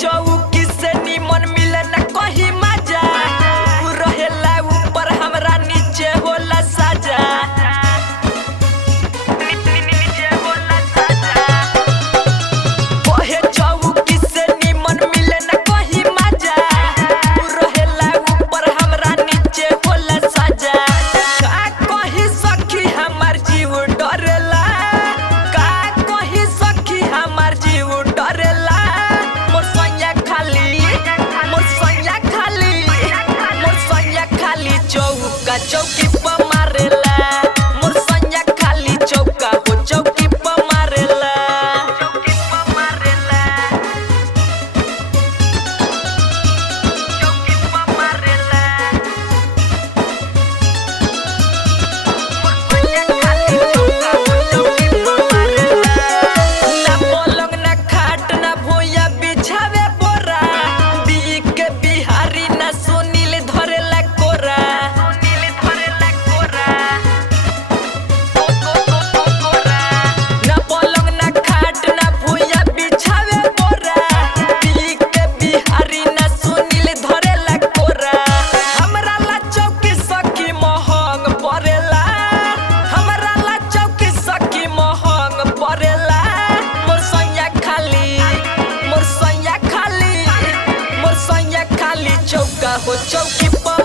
चौकी से निमन मिले न कहीं मजा, रहेला ऊपर हमरा नीचे होला साजा। ओहे चौकी से निमन मिले न कहीं मजा, रहेला ऊपर हमरा नीचे होला साजा। का कही सखी हमार जीव डरेला, का कही सखी हमार जीव डरेला। मोर सैया खाली चौका चौकी पर मारेला। मोर सैया खाली चौका हो चौकी पर मारेला। ना पलंग ना खाट ना भुइया बिछावे बोरा, दी के बिहारी ना सुनील धरेला कोरा। ना पलंग ना खाट ना भुइया बिछावे बोरा, दी के बिहारी ना सुनील धरेला कोरा। हमरा ला चौकी सखी महंग पड़ेला, हमरा ला चौकी सखी महंग पड़ेला। मोर सैया खाली चौका हो चौकी पर